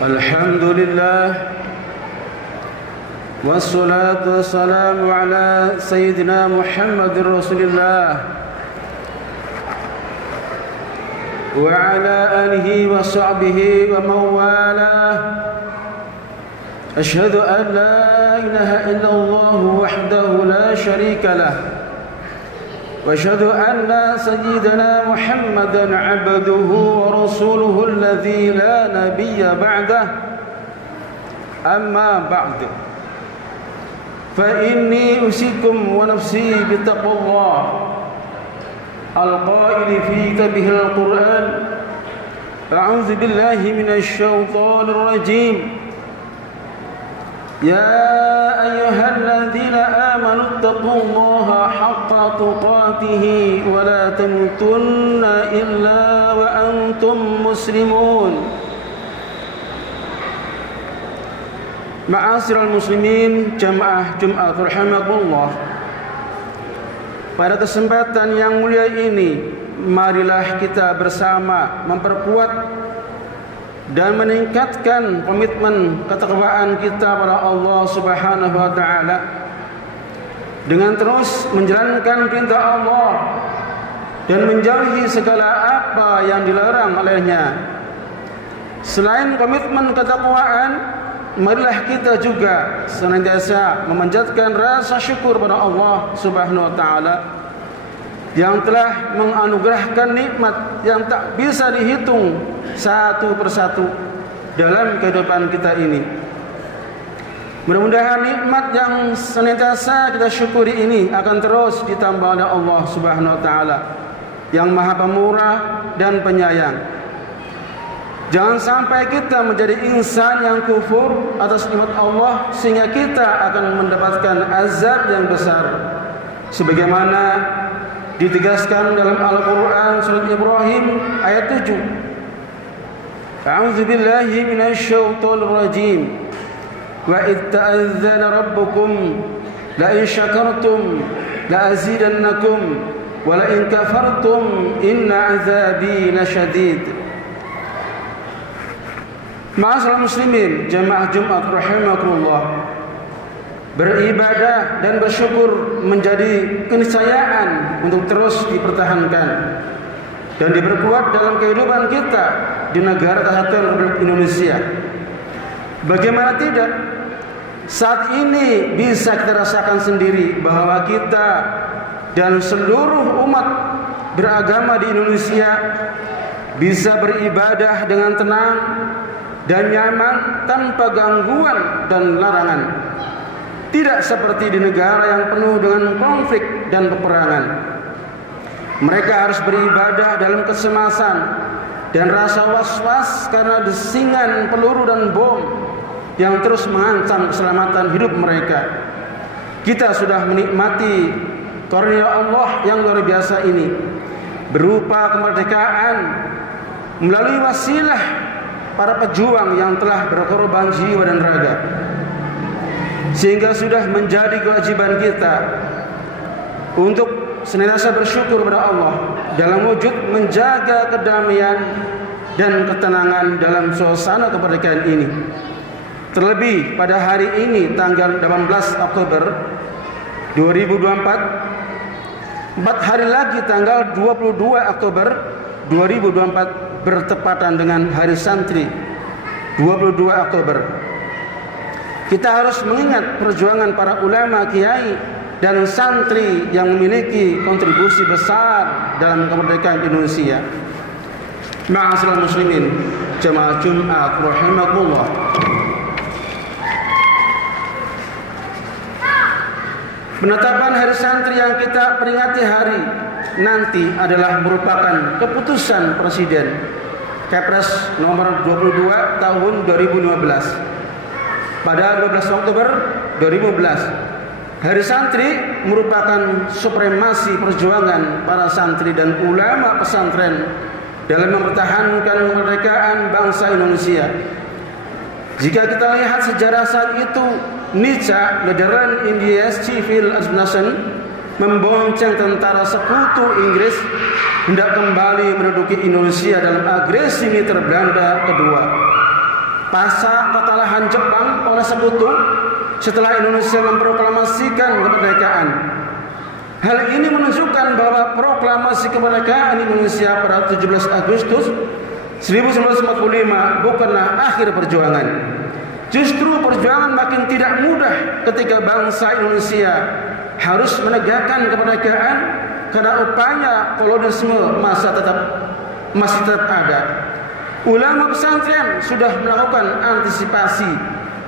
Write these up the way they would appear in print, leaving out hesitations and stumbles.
الحمد لله والصلاة والسلام على سيدنا محمد رسول الله وعلى آله وصحبه ومن والاه أشهد أن لا إله إلا الله وحده لا شريك له وأشهد أن سيدنا محمدا عبده ورسوله الذي لا نبي بعده أما بعد فإني أوصيكم ونفسي بتقوى الله القائل في كتابه القرآن أعوذ بالله من الشيطان الرجيم يا أيها الذين آمنوا اتقوا الله حق تقاته ولا تموتن إلا وأنتم مسلمون. Ma'asyiral muslimin, jamaah Jumat rahimakumullah. Pada kesempatan yang mulia ini, marilah kita bersama memperkuat dan meningkatkan komitmen ketakwaan kita pada Allah Subhanahu wa taala dengan terus menjalankan perintah Allah dan menjauhi segala apa yang dilarang olehnya. Selain komitmen ketakwaan, marilah kita juga senantiasa memanjatkan rasa syukur pada Allah Subhanahu wa taala yang telah menganugerahkan nikmat yang tak bisa dihitung satu persatu dalam kehidupan kita ini. Mudah-mudahan nikmat yang senantiasa kita syukuri ini akan terus ditambah oleh Allah Subhanahu wa taala yang Maha Pemurah dan Penyayang. Jangan sampai kita menjadi insan yang kufur atas nikmat Allah sehingga kita akan mendapatkan azab yang besar. Sebagaimana ditegaskan dalam Al-Quran surat Ibrahim ayat 7. A'udzu billahi minasy syaithanir rajim. Wa id ta'adzana rabbukum la in syakartum la azidannakum wa la in kafartum inna 'adzabi lasyadid. Ma'asyiral muslimin, jamaah Jumat rahimakumullah. Beribadah dan bersyukur menjadi keniscayaan untuk terus dipertahankan dan diperkuat dalam kehidupan kita di negara kesatuan Republik Indonesia. Bagaimana tidak? Saat ini bisa kita rasakan sendiri bahwa kita dan seluruh umat beragama di Indonesia bisa beribadah dengan tenang dan nyaman tanpa gangguan dan larangan. Tidak seperti di negara yang penuh dengan konflik dan peperangan. Mereka harus beribadah dalam kecemasan dan rasa was-was karena desingan peluru dan bom yang terus mengancam keselamatan hidup mereka. Kita sudah menikmati karunia Allah yang luar biasa ini berupa kemerdekaan melalui wasilah para pejuang yang telah berkorban jiwa dan raga, sehingga sudah menjadi kewajiban kita untuk senantiasa bersyukur kepada Allah dalam wujud menjaga kedamaian dan ketenangan dalam suasana kemerdekaan ini. Terlebih pada hari ini tanggal 18 Oktober 2024, 4 hari lagi tanggal 22 Oktober 2024 bertepatan dengan Hari Santri 22 Oktober. Kita harus mengingat perjuangan para ulama, kiai dan santri yang memiliki kontribusi besar dalam kemerdekaan Indonesia. Ma'asyiral muslimin, jamaah Jumat rahimakumullah. Penetapan Hari Santri yang kita peringati hari nanti adalah merupakan keputusan Presiden Kepres nomor 22 tahun 2015 pada 12 Oktober 2015. Hari Santri merupakan supremasi perjuangan para santri dan ulama pesantren dalam mempertahankan kemerdekaan bangsa Indonesia. Jika kita lihat sejarah saat itu, Nietzsche, Leader in the Civil Nation, membonceng tentara sekutu Inggris hendak kembali menduduki Indonesia dalam agresi militer Belanda kedua. pasca kekalahan Jepang oleh sekutu setelah Indonesia memproklamasikan kemerdekaan. Hal ini menunjukkan bahwa proklamasi kemerdekaan Indonesia pada 17 Agustus 1945 bukanlah akhir perjuangan. Justru perjuangan makin tidak mudah ketika bangsa Indonesia harus menegakkan kemerdekaan karena upaya kolonialisme masih tetap ada. Ulama pesantren sudah melakukan antisipasi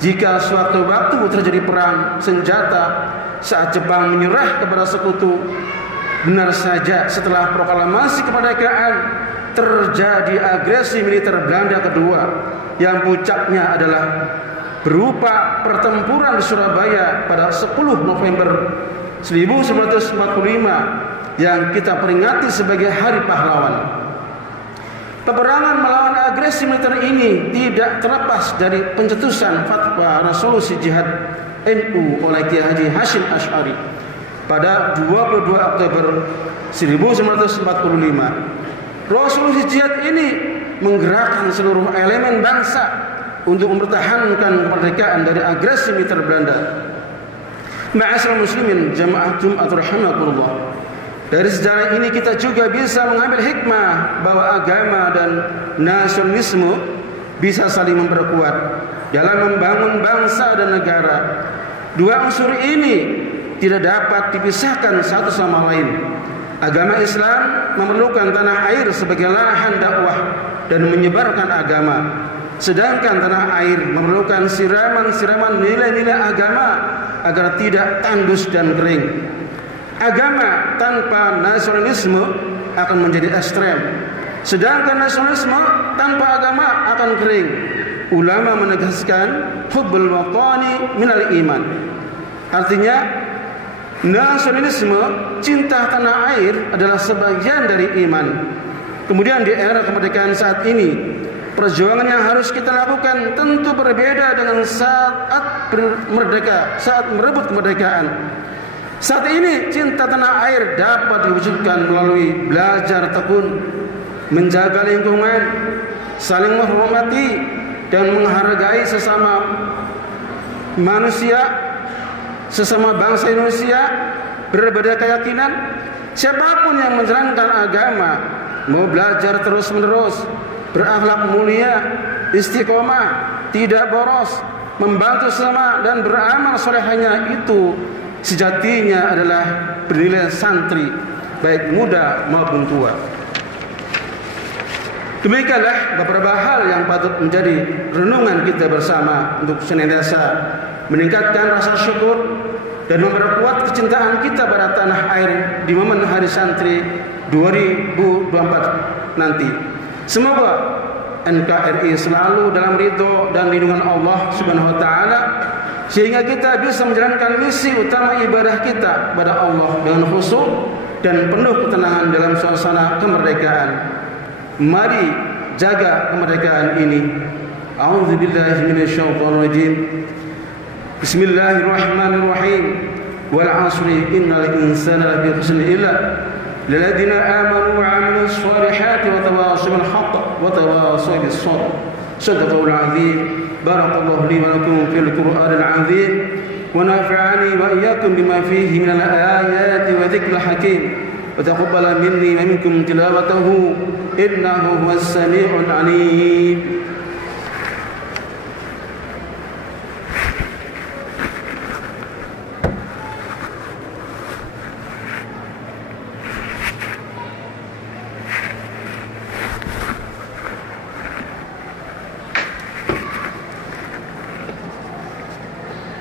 jika suatu waktu terjadi perang senjata saat Jepang menyerah kepada sekutu. Benar saja setelah proklamasi kemerdekaan terjadi agresi militer Belanda kedua yang puncaknya adalah berupa pertempuran di Surabaya pada 10 November 1945 yang kita peringati sebagai Hari Pahlawan. Peperangan melawan agresi militer ini tidak terlepas dari pencetusan fatwa resolusi jihad NU oleh Kiai Haji Hashim Asy'ari pada 22 Oktober 1945. Resolusi jihad ini menggerakkan seluruh elemen bangsa untuk mempertahankan kemerdekaan dari agresi militer Belanda. Ma'asyiral muslimin jamaah Jumat rahimakumullah. Dari sejarah ini kita juga bisa mengambil hikmah bahwa agama dan nasionalisme bisa saling memperkuat dalam membangun bangsa dan negara. Dua unsur ini tidak dapat dipisahkan satu sama lain. Agama Islam memerlukan tanah air sebagai lahan dakwah dan menyebarkan agama. Sedangkan tanah air memerlukan siraman-siraman nilai-nilai agama agar tidak tandus dan kering. Agama tanpa nasionalisme akan menjadi ekstrem. Sedangkan nasionalisme tanpa agama akan kering. Ulama menegaskan hubbul watani minal iman. Artinya nasionalisme, cinta tanah air adalah sebagian dari iman. Kemudian di era kemerdekaan saat ini, perjuangan yang harus kita lakukan tentu berbeda dengan saat merdeka, saat merebut kemerdekaan. Saat ini cinta tanah air dapat diwujudkan melalui belajar tekun, menjaga lingkungan, saling menghormati dan menghargai sesama manusia, sesama bangsa Indonesia berbeda keyakinan. Siapapun yang menjalankan agama mau belajar terus-menerus, berakhlak mulia, istiqomah, tidak boros, membantu sesama dan beramal solehnya, itu sejatinya adalah bernilai santri, baik muda maupun tua. Demikianlah beberapa hal yang patut menjadi renungan kita bersama untuk senantiasa meningkatkan rasa syukur dan memperkuat kecintaan kita pada tanah air di momen Hari Santri 2024 nanti. Semoga NKRI selalu dalam ridho dan lindungan Allah Subhanahu wa taala sehingga kita bisa menjalankan misi utama ibadah kita pada Allah dengan khusyuk dan penuh ketenangan dalam suasana kemerdekaan. Mari jaga kemerdekaan ini. A'udzubillahi minasyaitonir rajim. Bismillahirrahmanirrahim. Wal 'asri innal insana lafi khusr illa lilladzina amanu wa 'amilus solihati wa tawassaw bil haqq wa tawassaw bis sabr. Shadaqallahul 'azim. Barakallahu li wa lakum fil Qur'anil 'azim wa nafa'ani wa iyyakum bima fihi minal ayati wa dzikril hakim. Wa taqabbala minni wa minkum tilawatahu innahu huwas sami'ul 'alim.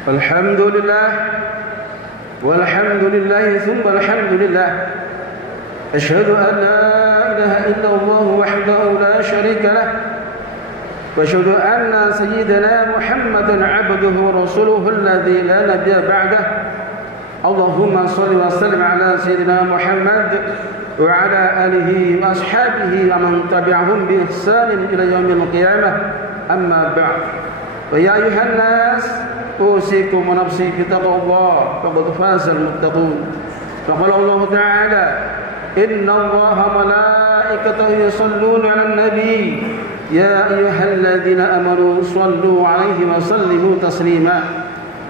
Alhamdulillah walhamdulillah thumma alhamdulillah. Asyhadu an la ilaha illallah wahdahu la syarika lah wa asyhadu anna sayyidana Muhammadan 'abduhu wa rasuluhu alladzi la nabiyya ba'dah. Allahumma shalli wa sallim ala sayyidina Muhammad wa ala alihi wa ashabihi wa man tabi'ahum bi ihsanin ila yaumil qiyamah. Amma ba'd. Wa ya ayuhan nas أوصيكم ونفسي بتقوى الله فقد فاز المتقون. فقال الله تعالى إن الله ملائكته يصلون على النبي يا أيها الذين آمنوا صلوا عليه وسلموا تسليما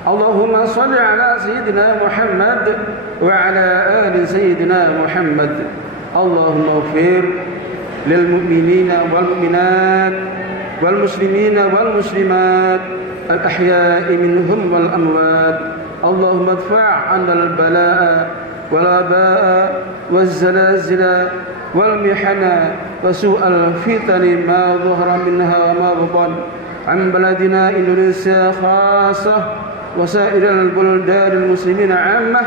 اللهم صل على سيدنا محمد وعلى آل سيدنا محمد اللهم اغفر للمؤمنين والمؤمنات والمسلمين والمسلمات الأحياء منهم والأموات اللهم ادفع عنا البلاء والآباء والزلازل والمحن وسوء الفتن ما ظهر منها وما بطن عن بلدنا إندونيسيا خاصة وسائر البلدان المسلمين عامة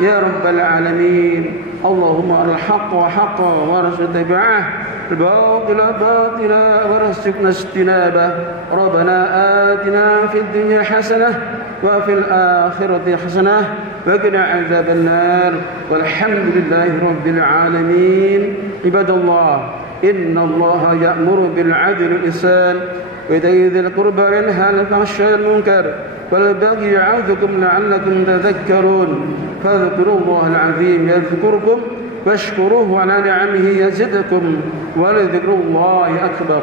يا رب العالمين اللهم الحق حقا وارزقنا اتباعه الباطل باطلا وارزقنا اجتنابه ربنا آتنا في الدنيا حسنة وفي الآخرة حسنة وقنا عذاب النار والحمد لله رب العالمين عباد الله إن الله يأمر بالعدل والإحسان وإيتاء ذي القربى وينهى عن الفحشاء والمنكر والبغي يعظكم لعلكم تذكرون فاذكروا الله العظيم يذكركم واشكروه على نعمه يزدكم ولذكر الله أكبر